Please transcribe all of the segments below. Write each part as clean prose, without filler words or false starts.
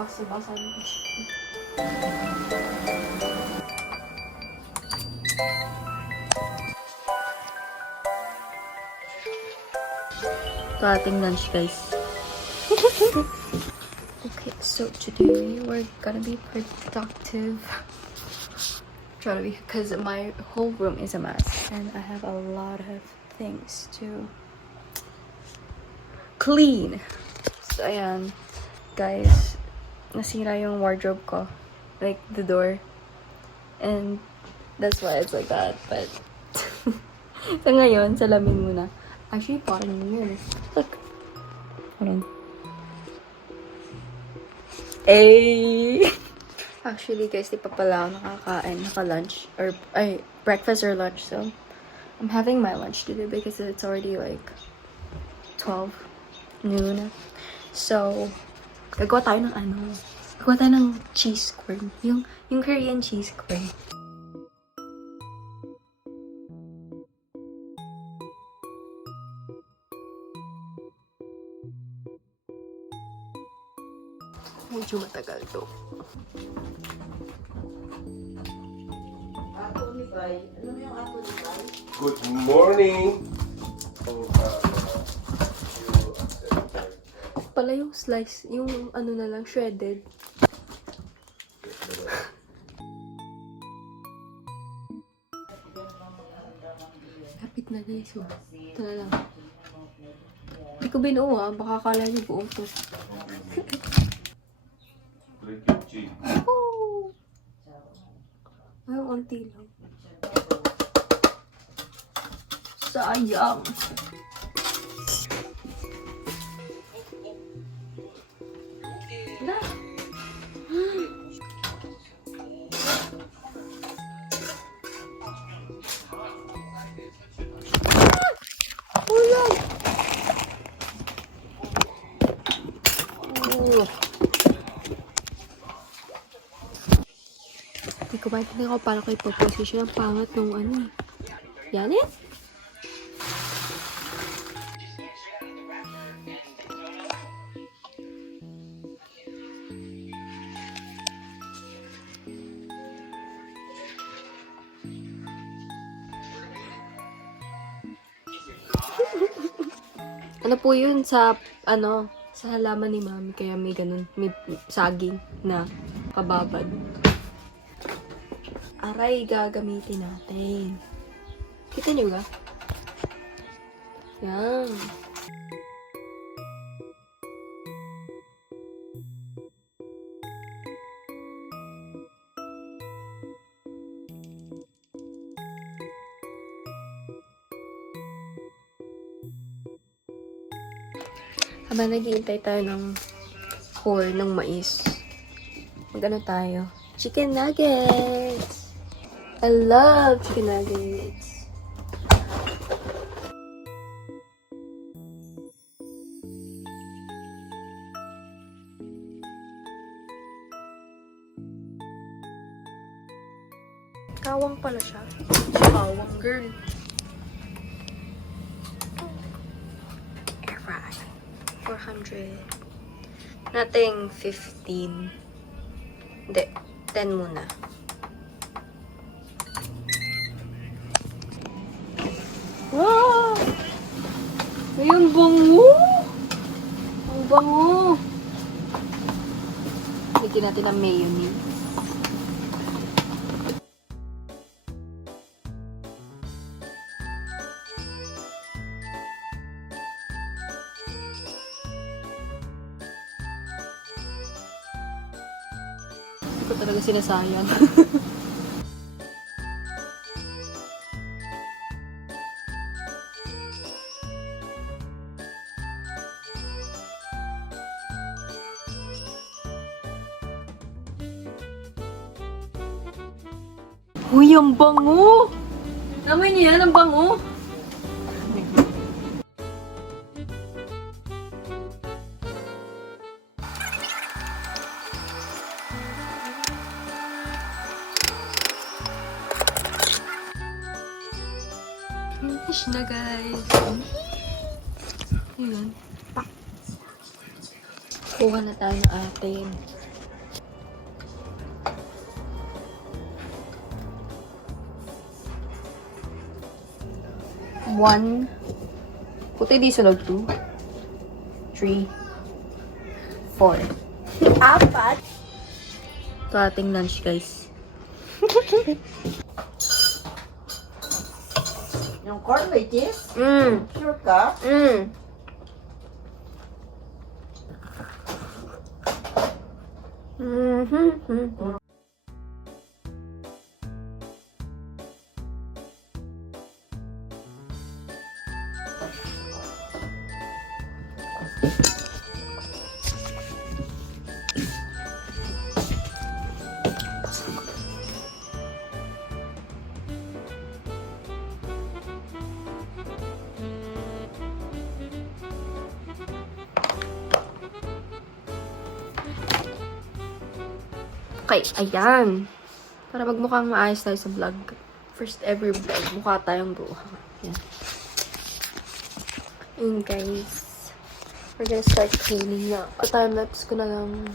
basa-basa ng chicken. Ito ating lunch, guys. Okay, so today we're gonna be productive. Try to be, because my whole room is a mess and I have a lot of things to clean. So ayan, guys, nasira yung wardrobe ko, like the door, and that's why it's like that. But so ngayon, salamin muna. Actually, parang yun. Look. Hold on. Ay! Actually, guys, di pa pala ako nakakain, naka-lunch, or, breakfast or lunch, so I'm having my lunch today because it's already like 12 noon. So, gagawa tayo ng cheese corn. Yung Korean cheese corn. Medyo matagal to. Good morning! Pala yung slice, yung ano na lang, shredded. Kapit na guys, oh. Ito na lang. Hindi ko binuo baka akala niyo buong to. Oh! Ay, unti lang. Sayang! Wala! Wala! Hindi ko maintindihan ko paano kayo pag-position ang pangat nung ano. Yan eh? Ano po yun sa halaman ni Mami, kaya may ganun, may saging na kababad. Aray, gagamitin natin. Kita niyo ba? Yan. Habang naghihintay tayo ng core ng mais, mag-ano tayo? Chicken nuggets! I love chicken nuggets! Kawang pala siya. Kawang girl. Air fry. 400. Nating 15. Hindi. 10 muna. Wow! Ayun, bango! Ang bango! Lagyan natin ng mayonnaise. Hindi ko talaga sinasayang. Uy, ang bango! Naman niya yan, ang bango! Finish na, guys. Ayan. Kuha na tayo ng atin 1. Puti di sunod 2. 3. 4. Apat. Ito ating lunch, guys. Yung corn with cheese? Mm. Sure ka? Mm. Mm-hmm. Okay, ayan. Para magmukhang maayos tayo sa vlog. First ever vlog. Mukha tayong buo. Ayan. Ayan, guys. We're gonna start cleaning na. Time-lapse ko na lang.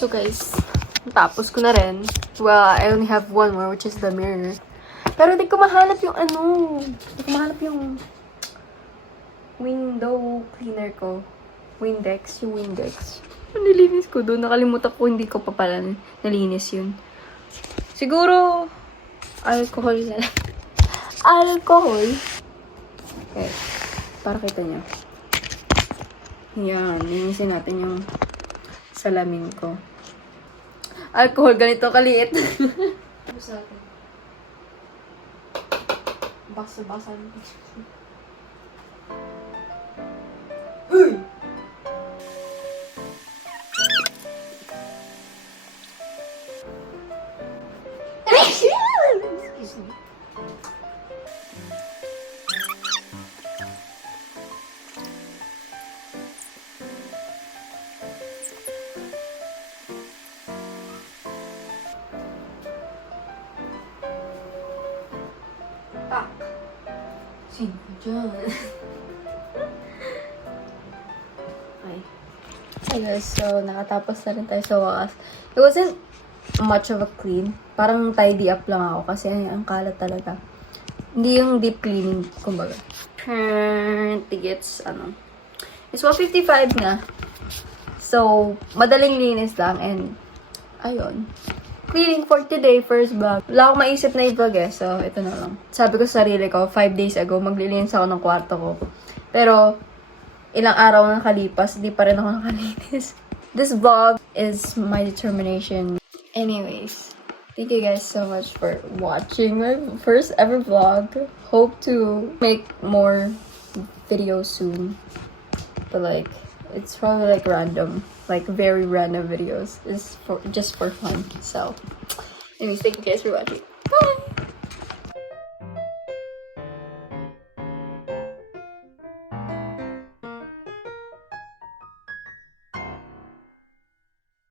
So guys, tapos ko na rin. Well, I only have one more, which is the mirror. Pero di ko mahanap yung ano. Di ko mahanap yung window cleaner ko. Windex. Yung Windex. Nilinis ko doon. Nakalimutan ko, hindi ko pa pala nalinis yun. Siguro, alcohol na lang. Alcohol. Okay. Para kita nyo. Yan. Linisin natin yung salamin ko. Alcohol, ganito kaliit. Ano sa atin? Basa-basa. Uy! Excuse me. Tak. Sino dyan? Ay. Hey guys, so nakatapos na rin tayo sa wakas. It wasn't much of a clean. Parang tidy up lang ako kasi ang kalat talaga. Hindi yung deep cleaning, kumbaga. Tickets, ano. It's 1:55 na. So, madaling linis lang and ayun. Cleaning for today, first vlog. Wala akong maisip na i-vlog eh, so ito na lang. Sabi ko sa sarili ko, 5 days ago, maglilinis ako ng kwarto ko. Pero, ilang araw na nakalipas, di pa rin ako nakalinis. This vlog is my determination. Anyways, thank you guys so much for watching my first ever vlog. Hope to make more videos soon. But like, it's probably like random. Like very random videos. It's just for fun. So anyways, thank you guys for watching. Bye!